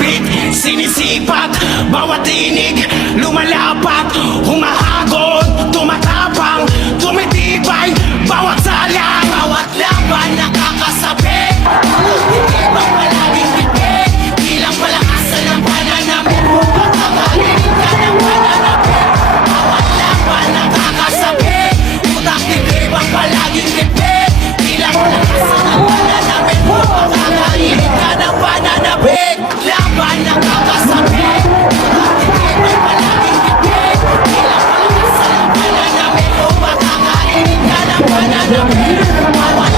Malapit, sinisipat, bawat tinig lumalapat, humahagod, tumatapang, tumitibay, bawat salang, bawat laban nakakasabit. Ibang palaging bibig, bilang palakasan ng pananamit, makakalinig ka ng pananamit. Bawat laban nakakasabit, utak ibang palaging bibig, bilang palakasan ng pananamit, makakalinig ka ng pananamit. Laban nakakasabit, utak palaging bibig, bilang palakasan ng pananamit, makakalinig ka ng pananamit.